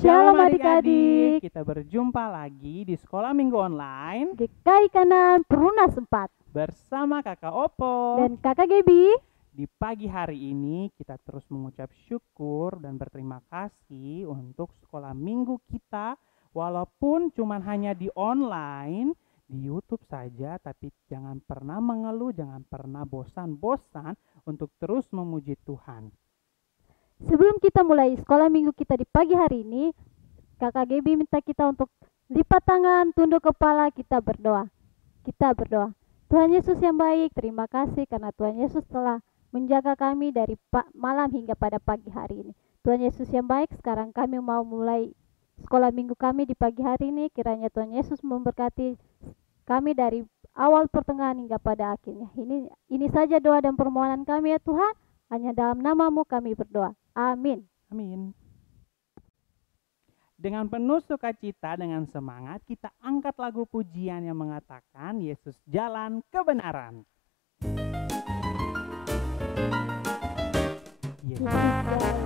Shalom adik-adik, kita berjumpa lagi di Sekolah Minggu Online GKI Kanan Perumnas 4 bersama Kakak Opo. dan Kakak Gebi. Di pagi hari ini kita terus mengucap syukur dan berterima kasih untuk sekolah minggu kita, walaupun cuma hanya di online, di YouTube saja, tapi jangan pernah mengeluh, jangan pernah bosan-bosan untuk terus memuji Tuhan. Sebelum kita mulai sekolah minggu kita di pagi hari ini, Kakak Gebi minta kita untuk lipat tangan, tunduk kepala, kita berdoa. Kita berdoa. Tuhan Yesus yang baik, terima kasih karena Tuhan Yesus telah menjaga kami dari malam hingga pada pagi hari ini. Tuhan Yesus yang baik, sekarang kami mau mulai sekolah minggu kami di pagi hari ini. Kiranya Tuhan Yesus memberkati kami dari awal pertengahan hingga pada akhirnya. Ini saja doa dan permohonan kami ya Tuhan. Hanya dalam nama-Mu kami berdoa. Amin. Amin. Dengan penuh sukacita, dengan semangat, kita angkat lagu pujian yang mengatakan Yesus jalan kebenaran. Yesus jalan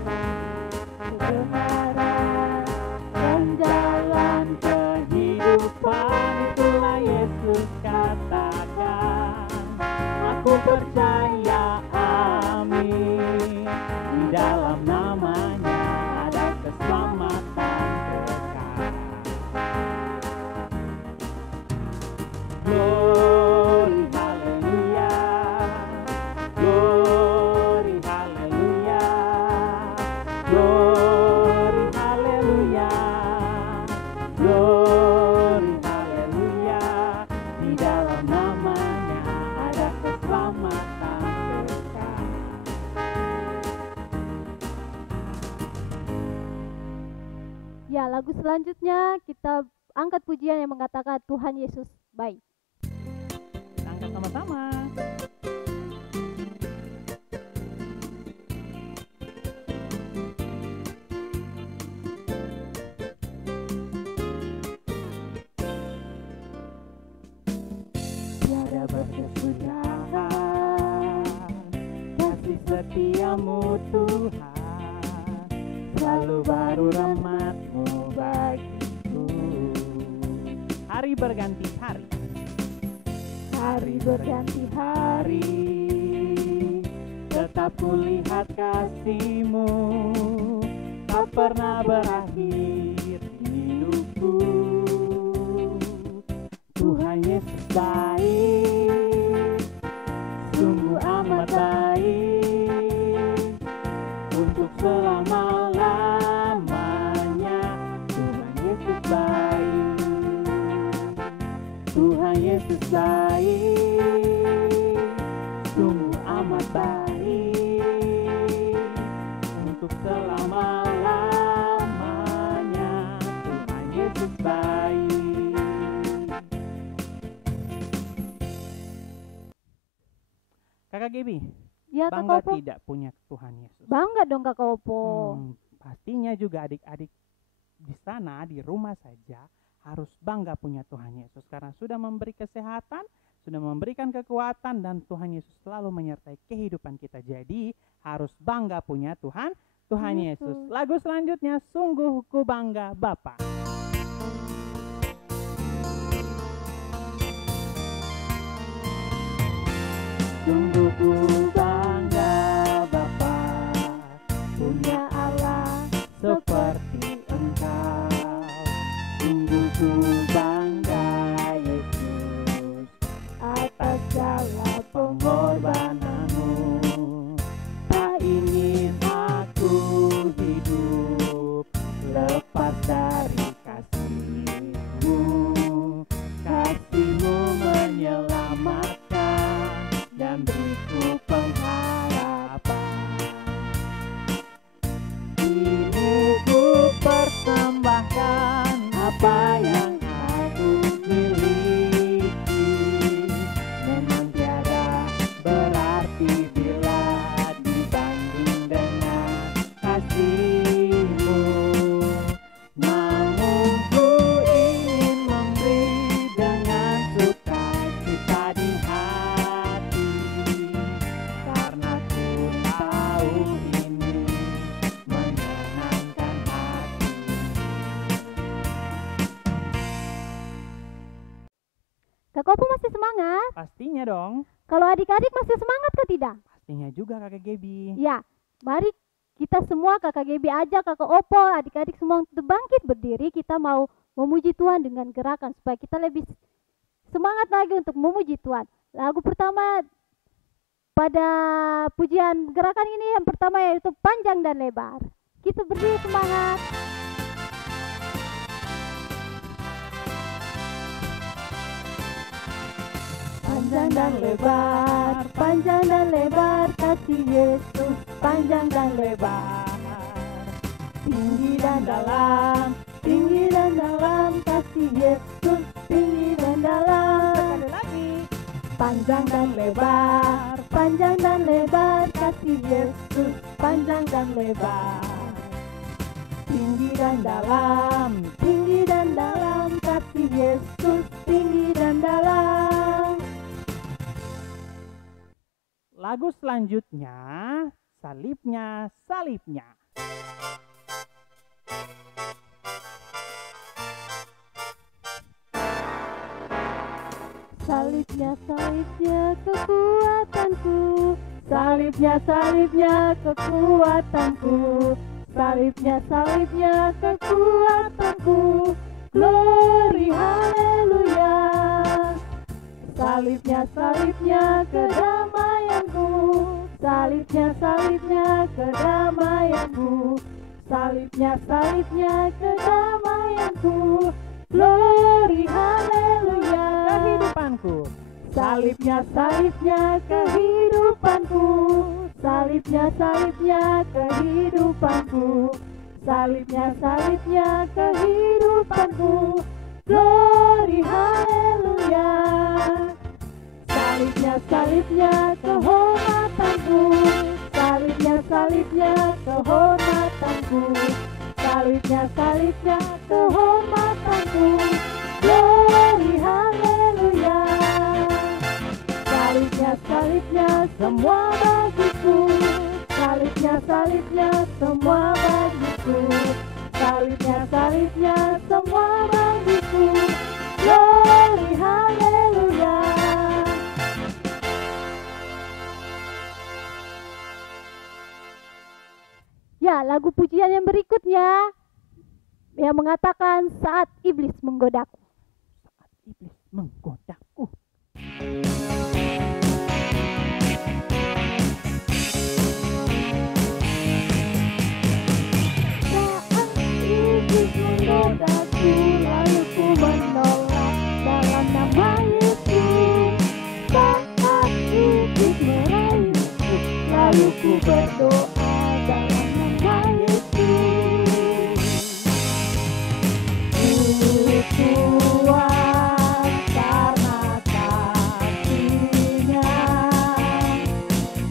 kebenaran dan jalan kehidupan, itulah Yesus katakan. Aku percaya, amin. Di dalam namanya ada keselamatan kekal. Glory, haleluya. Glory, haleluya. Glory, haleluya. Glory, haleluya. Di dalam namanya ada keselamatan kekal. Ya, lagu selanjutnya kita angkat pujian yang mengatakan Tuhan Yesus baik. Kita angkat sama-sama. Tiada berkesudahan kasih setiamu Tuhan, selalu baru rahmat-Mu bagiku. Hari berganti hari, Hari berganti hari, tetap kulihat kasih-Mu, tak pernah berakhir hidupku. Tuhan Yesus baik, sungguh amat baik, untuk selama-lamanya. Tuhan Yesus baik, Tuhan Yesus baik, sungguh amat baik, untuk selama-lamanya. Tuhan Yesus baik. Kakak Gebi, ya bangga Kakak Opo. tidak punya Tuhan Yesus? Bangga dong Kakak Opo. Pastinya juga adik-adik di sana, di rumah saja, harus bangga punya Tuhan Yesus. Karena sudah memberi kesehatan, sudah memberikan kekuatan, dan Tuhan Yesus selalu menyertai kehidupan kita. Jadi harus bangga punya Tuhan Yesus. Lagu selanjutnya, Sungguh Ku Bangga Bapa. Sungguh ku bangga Bapa, punya Allah seperti Engkau. Sungguh ku bangga Yesus, atas segala pengorbanan-Mu. Tak ingin aku hidup lepas dari kasih-Mu. Kasih-Mu menyelamatkan dan beriku pengharapan. Kini ku persembahkan apa yang aku miliki. Memang tiada berarti bila dibanding dengan kasih-Mu. Namun ku ingin memberi dengan sukacita di hati, karena ku tahu ini menyenangkan hati. Kak Opo masih semangat? Pastinya dong. Kalau adik-adik masih semangat ke tidak? Pastinya juga Kakak Gebi. Ya, mari kita semua Kakak Gebi ajak Kakak Opo, adik-adik semua untuk bangkit berdiri. Kita mau memuji Tuhan dengan gerakan supaya kita lebih semangat lagi untuk memuji Tuhan. Lagu pertama pada pujian gerakan ini yang pertama yaitu Panjang dan Lebar. Kita berdiri semangat. Panjang dan lebar kasih Yesus, panjang dan lebar. Tinggi dan dalam kasih Yesus, tinggi dan dalam. Sekali lagi. Panjang dan lebar kasih Yesus, panjang dan lebar. Tinggi dan dalam kasih Yesus, tinggi dan dalam. Lagu selanjutnya, salibnya. Salibnya kekuatanku, salibnya kekuatanku, salibnya kekuatanku, glory haleluya. Salibnya kedamaianku, salibnya kedamaianku, salibnya kedamaianku, glory haleluya. Kehidupanku. Salibnya kehidupanku, salibnya kehidupanku, salibnya kehidupanku, glory haleluya. Salibnya kehormatanku, salibnya kehormatanku, salibnya kehormatanku, glory haleluya. Salibnya semua bagiku, salibnya semua bagiku, salibnya semua bagiku, glory haleluya. Ya, lagu pujian yang berikutnya yang mengatakan saat iblis menggodaku. Saat iblis menggodaku. Saat iblis menggodaku, lalu ku menolak dalam nama Yesus. Saat iblis meraihku, lalu ku berdoa dalam nama Yesus. Tuhan karena kasih-Nya,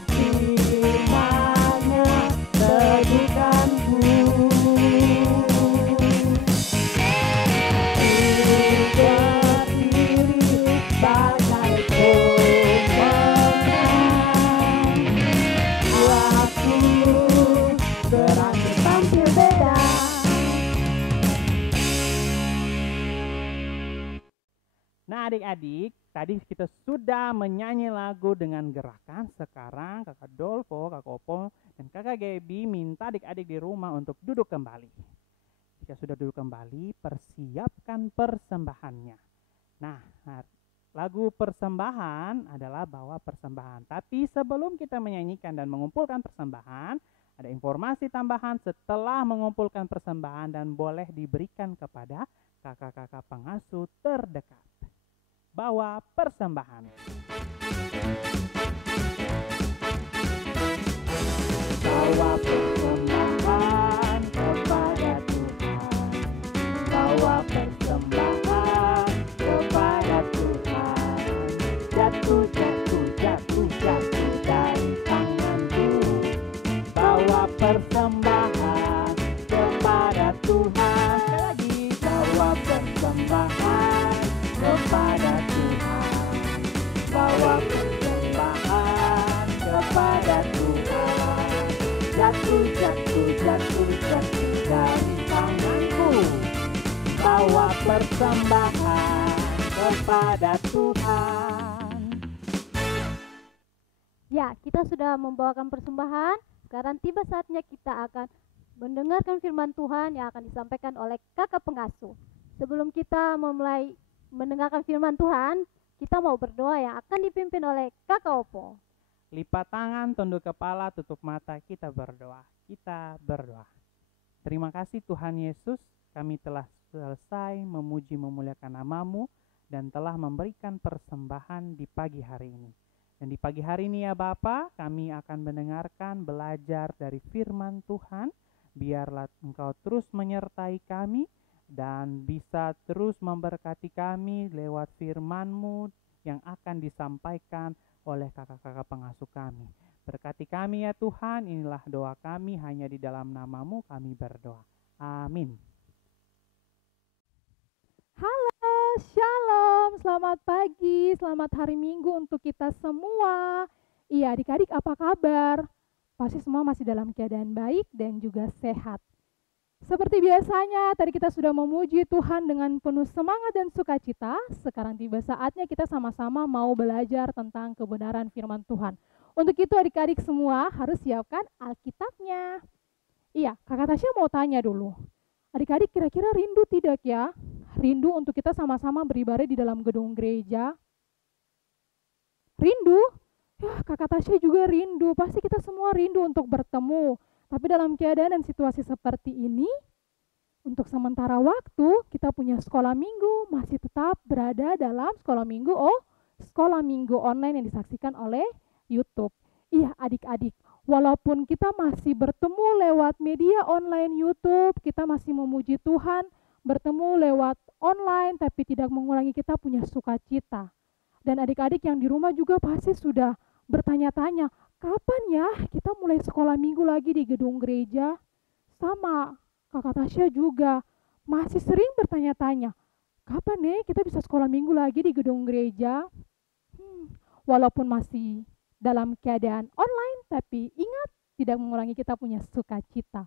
firman-Nya teguhkanku. Berdiri bagai pemenang, aku berani tampil beda. Nah adik-adik, tadi kita sudah menyanyi lagu dengan gerakan. Sekarang kakak Dolfo, kakak Opo, dan kakak Gebi minta adik-adik di rumah untuk duduk kembali. Jika sudah duduk kembali, persiapkan persembahannya. Nah, lagu persembahan adalah bawa persembahan. Tapi sebelum kita menyanyikan dan mengumpulkan persembahan, ada informasi tambahan setelah mengumpulkan persembahan dan boleh diberikan kepada kakak-kakak pengasuh terdekat. Bawa persembahan. Bawa persembahan kepada Tuhan, bawa persembahan kepada Tuhan. Jatuh dari tanganku, bawa persembahan kepada Tuhan. Sekali lagi, Bawa persembahan kepada Tuhan, bawa persembahan kepada Tuhan. Jatuh dari tanganku, bawa persembahan kepada Tuhan. Ya, kita sudah membawakan persembahan. Sekarang tiba saatnya kita akan mendengarkan firman Tuhan yang akan disampaikan oleh kakak pengasuh. Sebelum kita memulai mendengarkan firman Tuhan, kita mau berdoa yang akan dipimpin oleh kakak Opo. Lipat tangan, tunduk kepala, tutup mata, kita berdoa. Kita berdoa. Terima kasih Tuhan Yesus, kami telah selesai memuji memuliakan nama-Mu dan telah memberikan persembahan di pagi hari ini. Dan di pagi hari ini ya Bapa, kami akan mendengarkan, belajar dari firman Tuhan. Biarlah Engkau terus menyertai kami dan bisa terus memberkati kami lewat firman-Mu yang akan disampaikan oleh kakak-kakak pengasuh kami. Berkati kami ya Tuhan, inilah doa kami, hanya di dalam nama-Mu kami berdoa. Amin. Halo, shalom, selamat pagi, selamat hari Minggu untuk kita semua. Iya, adik-adik apa kabar? Pasti semua masih dalam keadaan baik dan juga sehat. Seperti biasanya, tadi kita sudah memuji Tuhan dengan penuh semangat dan sukacita. Sekarang tiba saatnya kita sama-sama mau belajar tentang kebenaran firman Tuhan. Untuk itu adik-adik semua harus siapkan Alkitabnya. Iya, Kakak Tasya mau tanya dulu. Adik-adik kira-kira rindu tidak ya? Rindu untuk kita sama-sama beribadah di dalam gedung gereja? Rindu? Ya, Kakak Tasya juga rindu. Pasti kita semua rindu untuk bertemu. Tapi dalam keadaan dan situasi seperti ini, untuk sementara waktu kita punya sekolah minggu masih tetap berada dalam sekolah minggu online yang disaksikan oleh YouTube. Iya adik-adik, walaupun kita masih bertemu lewat media online YouTube, kita masih memuji Tuhan, bertemu lewat online, tapi tidak mengurangi kita punya sukacita. Dan adik-adik yang di rumah juga pasti sudah bertanya-tanya, kapan ya kita mulai sekolah minggu lagi di gedung gereja? Sama, Kakak Tasya juga masih sering bertanya-tanya, kapan nih kita bisa sekolah minggu lagi di gedung gereja? Walaupun masih dalam keadaan online, tapi ingat, tidak mengurangi kita punya sukacita.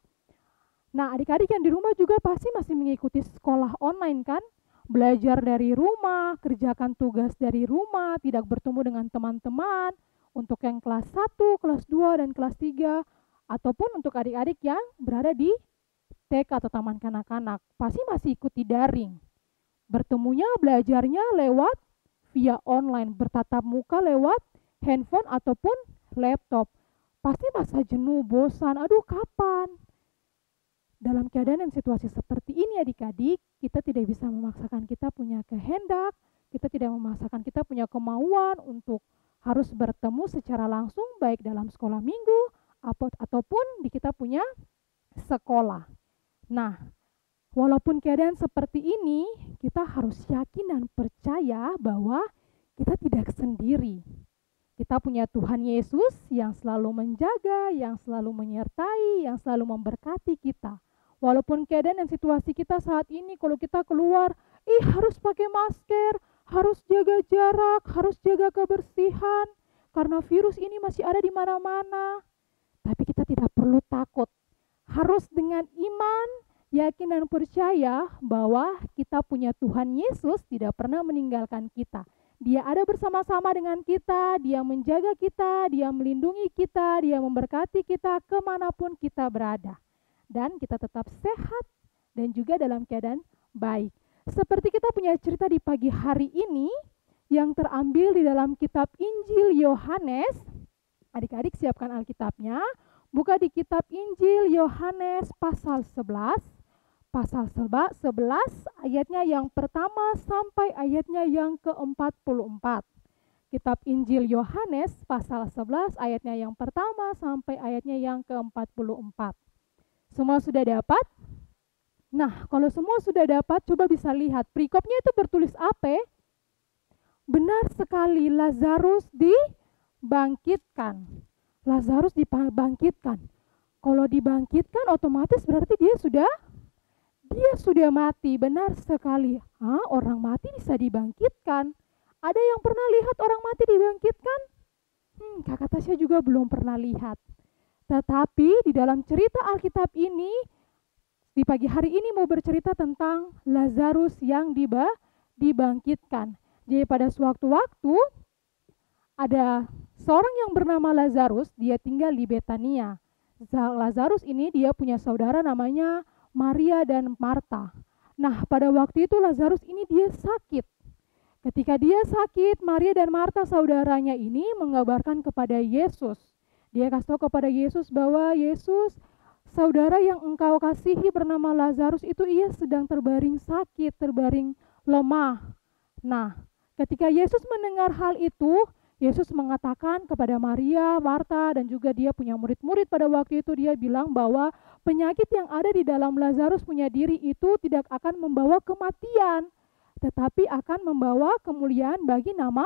Nah, adik-adik yang di rumah juga pasti masih mengikuti sekolah online kan? Belajar dari rumah, kerjakan tugas dari rumah, tidak bertemu dengan teman-teman, untuk yang kelas 1, kelas 2, dan kelas 3, ataupun untuk adik-adik yang berada di TK atau taman kanak-kanak, pasti masih ikuti daring. Bertemunya, belajarnya lewat via online, bertatap muka lewat handphone ataupun laptop. Pasti masa jenuh, bosan, aduh kapan? Dalam keadaan dan situasi seperti ini adik-adik, kita tidak bisa memaksakan kita punya kehendak, kita tidak memaksakan kita punya kemauan untuk harus bertemu secara langsung baik dalam sekolah minggu ataupun di kita punya sekolah. Nah, walaupun keadaan seperti ini, kita harus yakin dan percaya bahwa kita tidak sendiri. Kita punya Tuhan Yesus yang selalu menjaga, yang selalu menyertai, yang selalu memberkati kita. Walaupun keadaan dan situasi kita saat ini, kalau kita keluar, harus pakai masker, harus jaga jarak, harus jaga kebersihan, karena virus ini masih ada di mana-mana. Tapi kita tidak perlu takut. Harus dengan iman, yakin dan percaya bahwa kita punya Tuhan Yesus tidak pernah meninggalkan kita. Dia ada bersama-sama dengan kita, Dia menjaga kita, Dia melindungi kita, Dia memberkati kita kemanapun kita berada. Dan kita tetap sehat dan juga dalam keadaan baik. Seperti kita punya cerita di pagi hari ini yang terambil di dalam kitab Injil Yohanes. Adik-adik siapkan Alkitabnya, buka di kitab Injil Yohanes pasal 11. Pasal 11 ayatnya yang pertama sampai ayatnya yang ke-44. Kitab Injil Yohanes pasal 11 ayatnya yang pertama sampai ayatnya yang ke-44. Semua sudah dapat? Nah, kalau semua sudah dapat, coba bisa lihat perikopnya itu bertulis apa? Benar sekali, Lazarus dibangkitkan. Lazarus dibangkitkan. Kalau dibangkitkan otomatis berarti dia sudah mati. Benar sekali. Orang mati bisa dibangkitkan. Ada yang pernah lihat orang mati dibangkitkan? Kakak Tasya juga belum pernah lihat. Tetapi di dalam cerita Alkitab ini, di pagi hari ini mau bercerita tentang Lazarus yang dibangkitkan. Jadi pada sewaktu-waktu ada seorang yang bernama Lazarus, dia tinggal di Betania. Lazarus ini dia punya saudara namanya Maria dan Marta. Nah, pada waktu itu Lazarus ini dia sakit. Ketika dia sakit, Maria dan Marta saudaranya ini mengabarkan kepada Yesus. Dia kasih tahu kepada Yesus bahwa Yesus, saudara yang engkau kasihi bernama Lazarus itu ia sedang terbaring sakit, terbaring lemah. Nah, ketika Yesus mendengar hal itu, Yesus mengatakan kepada Maria, Marta, dan juga dia punya murid-murid pada waktu itu, dia bilang bahwa penyakit yang ada di dalam Lazarus punya diri itu tidak akan membawa kematian, tetapi akan membawa kemuliaan bagi nama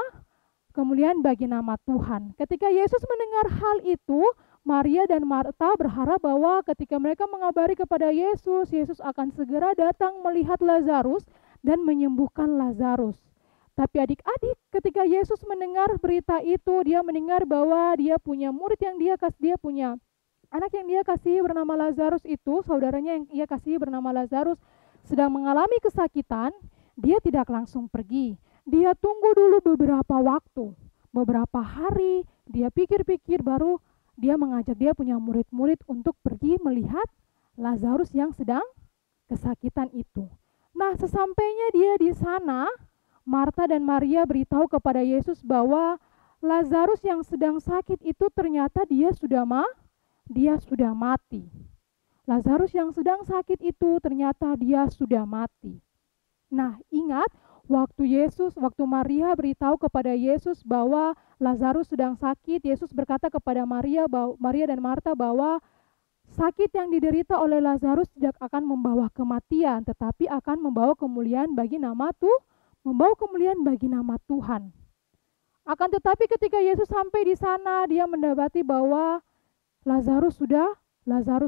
Tuhan. Ketika Yesus mendengar hal itu, Maria dan Marta berharap bahwa ketika mereka mengabari kepada Yesus, Yesus akan segera datang melihat Lazarus dan menyembuhkan Lazarus. Tapi adik-adik, ketika Yesus mendengar berita itu, dia mendengar bahwa dia punya murid yang dia punya anak yang dia kasihi bernama Lazarus itu, saudaranya yang ia kasihi bernama Lazarus sedang mengalami kesakitan, dia tidak langsung pergi. Dia tunggu dulu beberapa waktu, beberapa hari, dia pikir-pikir baru dia mengajak dia punya murid-murid untuk pergi melihat Lazarus yang sedang kesakitan itu. Nah, sesampainya dia di sana, Marta dan Maria beritahu kepada Yesus bahwa Lazarus yang sedang sakit itu ternyata dia sudah mati. Lazarus yang sedang sakit itu ternyata dia sudah mati. Nah, ingat waktu Maria beritahu kepada Yesus bahwa Lazarus sedang sakit, Yesus berkata kepada Maria dan Marta bahwa sakit yang diderita oleh Lazarus tidak akan membawa kematian, tetapi akan membawa kemuliaan bagi nama Tuhan. Akan tetapi ketika Yesus sampai di sana, dia mendapati bahwa Lazarus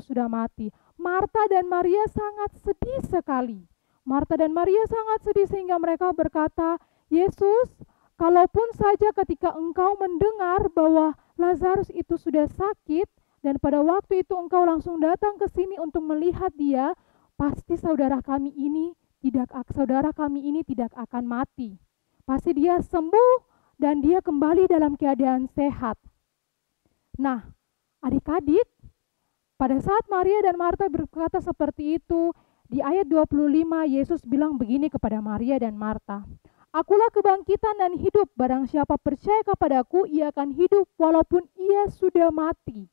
sudah mati. Marta dan Maria sangat sedih sekali. Marta dan Maria sangat sedih sehingga mereka berkata, Yesus, kalaupun saja ketika engkau mendengar bahwa Lazarus itu sudah sakit, dan pada waktu itu engkau langsung datang ke sini untuk melihat dia, pasti saudara kami ini tidak akan mati. Pasti dia sembuh dan dia kembali dalam keadaan sehat. Nah, adik-adik, pada saat Maria dan Marta berkata seperti itu, di ayat 25 Yesus bilang begini kepada Maria dan Marta, Akulah kebangkitan dan hidup, barang siapa percaya kepadaku, ia akan hidup walaupun ia sudah mati.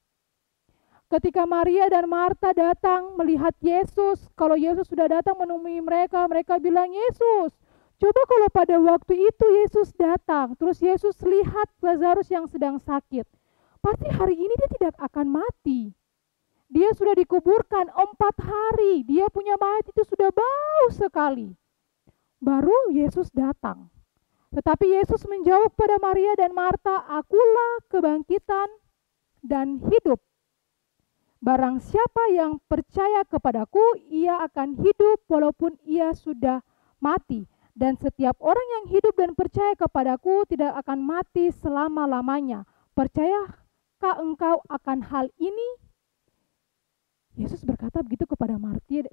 Ketika Maria dan Marta datang melihat Yesus, kalau Yesus sudah datang menemui mereka, mereka bilang, Yesus, coba kalau pada waktu itu Yesus datang, terus Yesus lihat Lazarus yang sedang sakit, pasti hari ini dia tidak akan mati. Dia sudah dikuburkan 4 hari, dia punya mayat itu sudah bau sekali. Baru Yesus datang. Tetapi Yesus menjawab pada Maria dan Marta, Akulah kebangkitan dan hidup. Barang siapa yang percaya kepadaku, ia akan hidup walaupun ia sudah mati. Dan setiap orang yang hidup dan percaya kepadaku tidak akan mati selama-lamanya. Percayakah engkau akan hal ini? Yesus berkata begitu kepada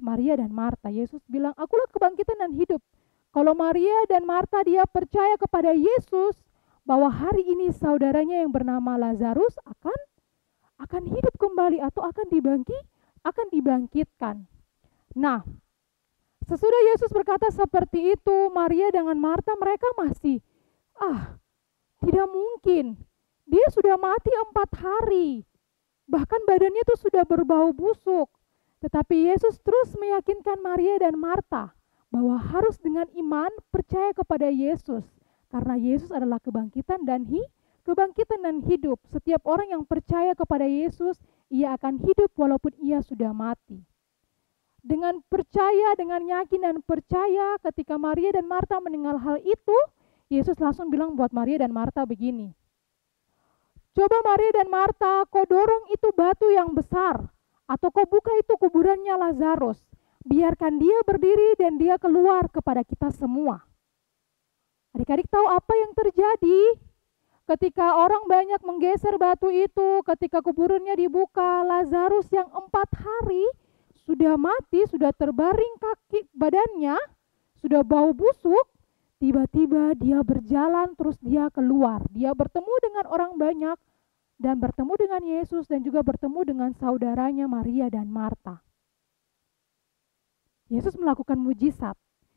Maria dan Marta. Yesus bilang, Akulah kebangkitan dan hidup. Kalau Maria dan Marta dia percaya kepada Yesus bahwa hari ini saudaranya yang bernama Lazarus akan hidup kembali atau akan dibangkitkan. Nah, sesudah Yesus berkata seperti itu, Maria dengan Marta mereka masih, tidak mungkin. Dia sudah mati 4 hari. Bahkan badannya itu sudah berbau busuk. Tetapi Yesus terus meyakinkan Maria dan Marta bahwa harus dengan iman percaya kepada Yesus. Karena Yesus adalah kebangkitan dan hidup. Setiap orang yang percaya kepada Yesus, ia akan hidup walaupun ia sudah mati. Dengan percaya, dengan yakin dan percaya, ketika Maria dan Marta mendengar hal itu, Yesus langsung bilang buat Maria dan Marta begini, Coba Maria dan Marta, kau dorong itu batu yang besar, atau kau buka itu kuburannya Lazarus. Biarkan dia berdiri dan dia keluar kepada kita semua. Adik-adik tahu apa yang terjadi? Ketika orang banyak menggeser batu itu, ketika kuburannya dibuka, Lazarus yang 4 hari sudah mati, sudah terbaring kaki badannya, sudah bau busuk, tiba-tiba dia berjalan terus dia keluar. Dia bertemu dengan orang banyak dan bertemu dengan Yesus dan juga bertemu dengan saudaranya Maria dan Marta. Yesus melakukan mujizat.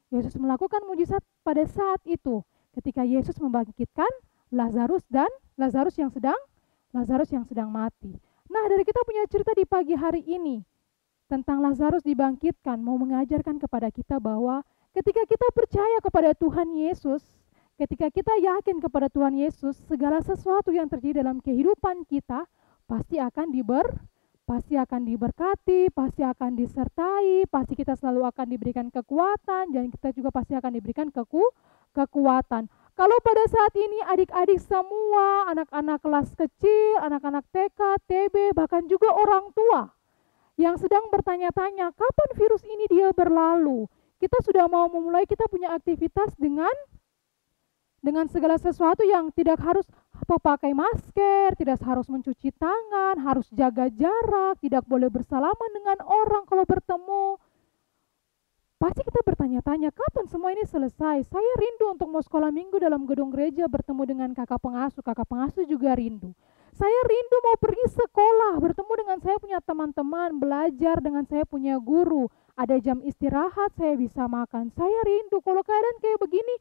Yesus melakukan mujizat pada saat itu ketika Yesus membangkitkan Lazarus yang sedang mati. Nah, dari kita punya cerita di pagi hari ini tentang Lazarus dibangkitkan mau mengajarkan kepada kita bahwa ketika kita percaya kepada Tuhan Yesus, ketika kita yakin kepada Tuhan Yesus, segala sesuatu yang terjadi dalam kehidupan kita pasti akan diberkati, pasti akan disertai, pasti kita selalu akan diberikan kekuatan, dan kita juga pasti akan diberikan kekuatan. Kalau pada saat ini adik-adik semua, anak-anak kelas kecil, anak-anak TK, TB, bahkan juga orang tua yang sedang bertanya-tanya, kapan virus ini dia berlalu? Kita sudah mau memulai, kita punya aktivitas dengan segala sesuatu yang tidak harus pakai masker, tidak harus mencuci tangan, harus jaga jarak, tidak boleh bersalaman dengan orang kalau bertemu. Pasti kita bertanya-tanya, kapan semua ini selesai? Saya rindu untuk mau sekolah minggu dalam gedung gereja bertemu dengan kakak pengasuh juga rindu. Saya rindu mau pergi sekolah, bertemu dengan saya punya teman-teman, belajar dengan saya punya guru. Ada jam istirahat, saya bisa makan. Saya rindu, kalau keadaan kayak begini,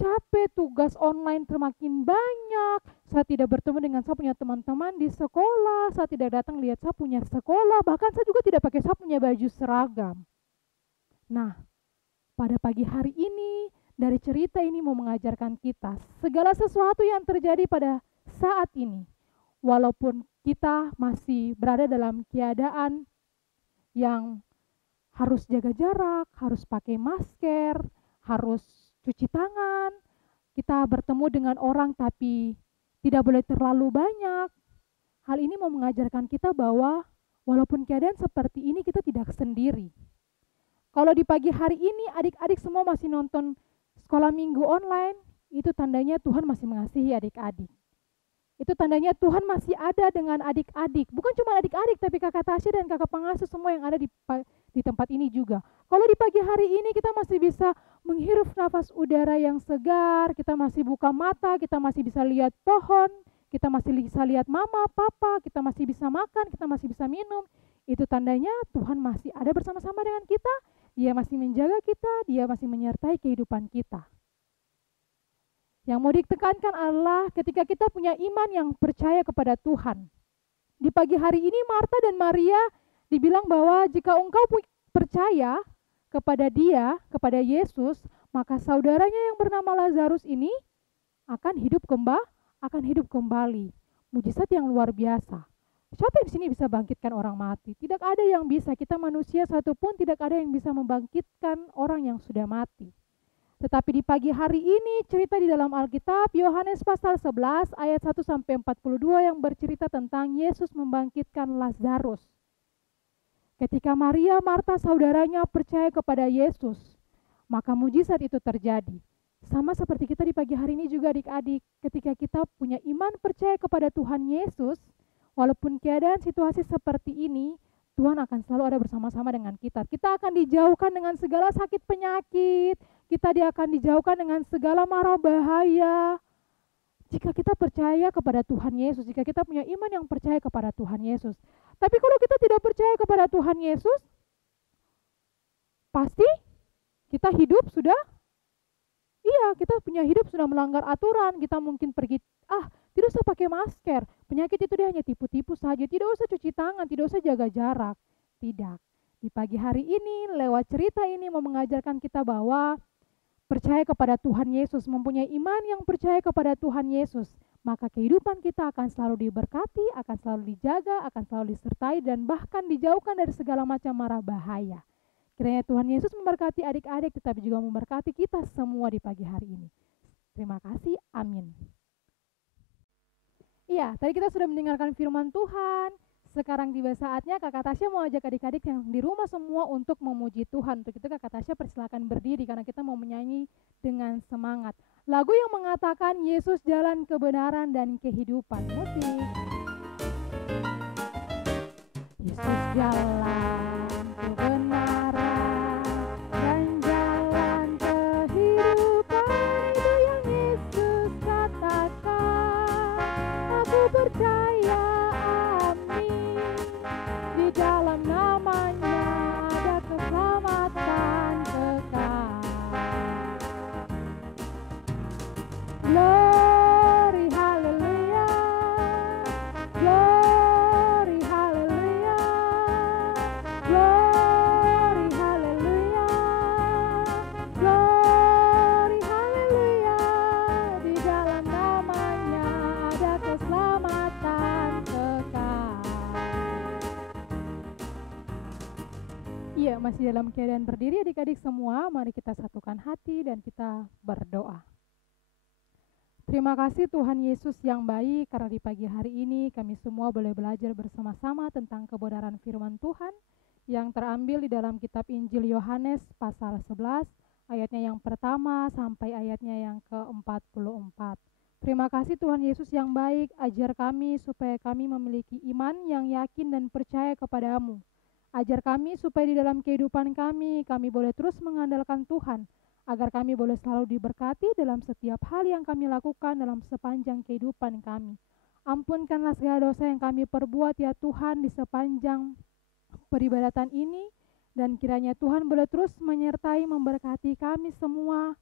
capek, tugas online semakin banyak. Saya tidak bertemu dengan saya punya teman-teman di sekolah, saya tidak datang lihat saya punya sekolah, bahkan saya juga tidak pakai saya punya baju seragam. Nah, pada pagi hari ini, dari cerita ini mau mengajarkan kita segala sesuatu yang terjadi pada saat ini. Walaupun kita masih berada dalam keadaan yang harus jaga jarak, harus pakai masker, harus cuci tangan, kita bertemu dengan orang tapi tidak boleh terlalu banyak. Hal ini mau mengajarkan kita bahwa walaupun keadaan seperti ini kita tidak sendiri. Kalau di pagi hari ini adik-adik semua masih nonton sekolah minggu online, itu tandanya Tuhan masih mengasihi adik-adik. Itu tandanya Tuhan masih ada dengan adik-adik. Bukan cuma adik-adik, tapi kakak Tasya dan kakak pengasuh semua yang ada di tempat ini juga. Kalau di pagi hari ini kita masih bisa menghirup nafas udara yang segar, kita masih buka mata, kita masih bisa lihat pohon, kita masih bisa lihat mama, papa, kita masih bisa makan, kita masih bisa minum. Itu tandanya Tuhan masih ada bersama-sama dengan kita, Dia masih menjaga kita, Dia masih menyertai kehidupan kita. Yang mau ditekankan adalah ketika kita punya iman yang percaya kepada Tuhan. Di pagi hari ini Marta dan Maria dibilang bahwa jika engkau percaya kepada Dia, kepada Yesus, maka saudaranya yang bernama Lazarus ini akan hidup kembali. Mujizat yang luar biasa. Siapa di sini bisa bangkitkan orang mati? Tidak ada yang bisa. Kita manusia satupun tidak ada yang bisa membangkitkan orang yang sudah mati. Tetapi di pagi hari ini cerita di dalam Alkitab Yohanes pasal 11 ayat 1 sampai 42 yang bercerita tentang Yesus membangkitkan Lazarus. Ketika Maria, Marta saudaranya percaya kepada Yesus, maka mujizat itu terjadi. Sama seperti kita di pagi hari ini juga adik-adik, ketika kita punya iman percaya kepada Tuhan Yesus, walaupun keadaan situasi seperti ini, Tuhan akan selalu ada bersama-sama dengan kita. Kita akan dijauhkan dengan segala sakit penyakit, kita akan dijauhkan dengan segala mara bahaya. Jika kita percaya kepada Tuhan Yesus, jika kita punya iman yang percaya kepada Tuhan Yesus. Tapi kalau kita tidak percaya kepada Tuhan Yesus, pasti kita hidup kita punya hidup sudah melanggar aturan. Kita mungkin pergi, tidak usah pakai masker, penyakit itu dia hanya tipu-tipu saja, tidak usah cuci tangan, tidak usah jaga jarak. Tidak. Di pagi hari ini, lewat cerita ini mau mengajarkan kita bahwa percaya kepada Tuhan Yesus, mempunyai iman yang percaya kepada Tuhan Yesus, maka kehidupan kita akan selalu diberkati, akan selalu dijaga, akan selalu disertai, dan bahkan dijauhkan dari segala macam mara bahaya. Kiranya Tuhan Yesus memberkati adik-adik, tetapi juga memberkati kita semua di pagi hari ini. Terima kasih, amin. Iya, tadi kita sudah mendengarkan firman Tuhan. Sekarang tiba saatnya Kakak Tasya mau ajak adik-adik yang di rumah semua untuk memuji Tuhan. Untuk itu Kakak Tasya persilakan berdiri karena kita mau menyanyi dengan semangat. Lagu yang mengatakan Yesus jalan kebenaran dan kehidupan. Musik. Yesus jalan kebenaran dan jalan kehidupan. dalam keadaan berdiri adik-adik semua, mari kita satukan hati dan kita berdoa. Terima kasih Tuhan Yesus yang baik, karena di pagi hari ini kami semua boleh belajar bersama-sama tentang kebenaran firman Tuhan yang terambil di dalam kitab Injil Yohanes pasal 11, ayatnya yang pertama sampai ayatnya yang ke-44. Terima kasih Tuhan Yesus yang baik, ajar kami supaya kami memiliki iman yang yakin dan percaya kepadamu. Ajar kami supaya di dalam kehidupan kami boleh terus mengandalkan Tuhan, agar kami boleh selalu diberkati dalam setiap hal yang kami lakukan dalam sepanjang kehidupan kami. Ampunkanlah segala dosa yang kami perbuat ya Tuhan di sepanjang peribadatan ini, dan kiranya Tuhan boleh terus menyertai memberkati kami semua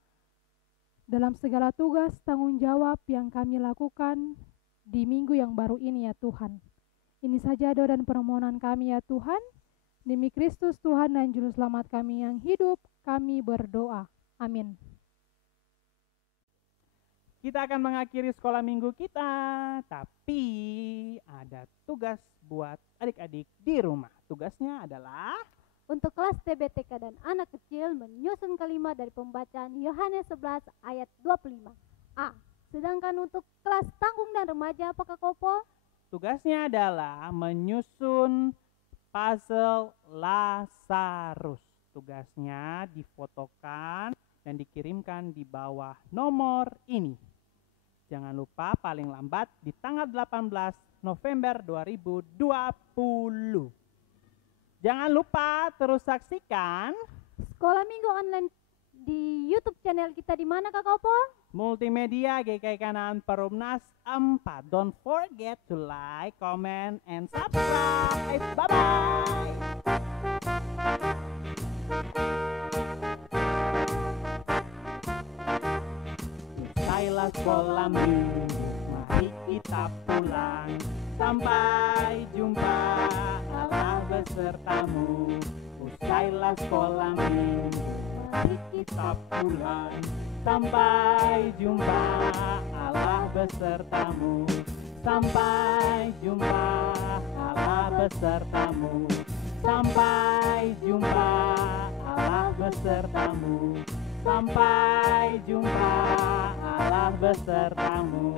dalam segala tugas tanggung jawab yang kami lakukan di minggu yang baru ini ya Tuhan. Ini saja doa dan permohonan kami ya Tuhan. Demi Kristus Tuhan dan Juru Selamat kami yang hidup, kami berdoa. Amin. Kita akan mengakhiri sekolah minggu kita, tapi ada tugas buat adik-adik di rumah. Tugasnya adalah untuk kelas TBTK dan anak kecil menyusun kalimat dari pembacaan Yohanes 11 ayat 25. A. Sedangkan untuk kelas tanggung dan remaja apa Kak Kopo? tugasnya adalah menyusun puzzle Lazarus. Tugasnya difotokan dan dikirimkan di bawah nomor ini. Jangan lupa paling lambat di tanggal 18 November 2020. Jangan lupa terus saksikan Sekolah Minggu Online di YouTube channel kita di mana Kak Kopo? Multimedia GKI Kanan Perumnas 4. Don't forget to like, comment, and subscribe. Bye-bye. Usailah sekolah minggu, mari kita pulang. Sampai jumpa, Allah besertamu. Usailah sekolah minggu, mari kita pulang. Sampai jumpa, Allah besertamu. Sampai jumpa, Allah besertamu. Sampai jumpa, Allah besertamu. Sampai jumpa, Allah besertamu.